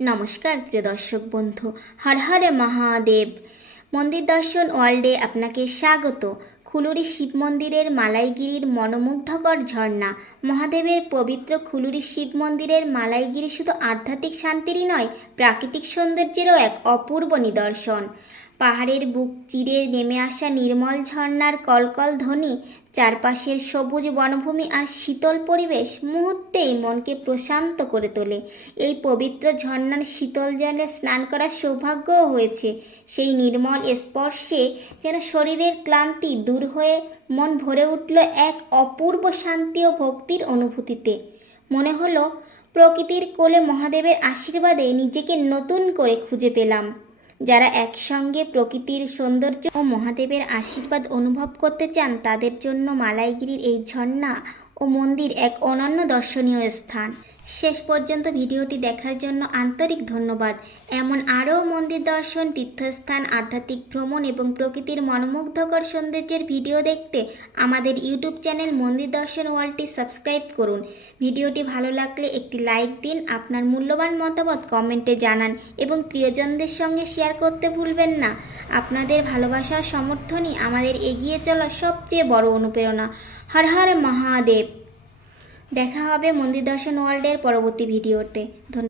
নমস্কার প্রিয় দর্শক বন্ধু, হর হর মহাদেব। মন্দির দর্শন ওয়ার্ল্ডে আপনাকে স্বাগত। খুলুরি শিব মন্দিরের মালাইগিরির মনোমুগ্ধকর ঝর্ণা। মহাদেবের পবিত্র খুলুরি শিব মন্দিরের মালাইগিরি শুধু আধ্যাত্মিক শান্তিরই নয়, প্রাকৃতিক সৌন্দর্যেরও এক অপূর্ব নিদর্শন। পাহাড়ের বুক চিরে নেমে আসা নির্মল ঝর্ণার কলকল ধ্বনি, চারপাশের সবুজ বনভূমি আর শীতল পরিবেশ মুহূর্তেই মনকে প্রশান্ত করে তোলে। এই পবিত্র ঝর্ণার শীতল জলে স্নান করার সৌভাগ্যও হয়েছে। সেই নির্মল স্পর্শে যেন শরীরের ক্লান্তি দূর হয়ে মন ভরে উঠল এক অপূর্ব শান্তি ও ভক্তির অনুভূতিতে। মনে হলো প্রকৃতির কোলে মহাদেবের আশীর্বাদে নিজেকে নতুন করে খুঁজে পেলাম। যারা একসঙ্গে প্রকৃতির সৌন্দর্য ও মহাদেবের আশীর্বাদ অনুভব করতে চান, তাদের জন্য মালাইগিরির এই ঝর্ণা ও মন্দির এক অনন্য দর্শনীয় স্থান। শেষ পর্যন্ত ভিডিওটি দেখার জন্য আন্তরিক ধন্যবাদ। এমন আরও মন্দির দর্শন, তীর্থস্থান, আধ্যাত্মিক ভ্রমণ এবং প্রকৃতির মনোমুগ্ধকর সৌন্দর্যের ভিডিও দেখতে আমাদের ইউটিউব চ্যানেল মন্দির দর্শন ওয়ার্ল্ডটি সাবস্ক্রাইব করুন। ভিডিওটি ভালো লাগলে একটি লাইক দিন, আপনার মূল্যবান মতামত কমেন্টে জানান এবং প্রিয়জনদের সঙ্গে শেয়ার করতে ভুলবেন না। আপনাদের ভালোবাসা ও সমর্থনই আমাদের এগিয়ে চলার সবচেয়ে বড় অনুপ্রেরণা। হর হর মহাদেব। দেখা হবে মন্দির দর্শন ওয়ার্ল্ডের পরবর্তী ভিডিওতে। ধন্যবাদ।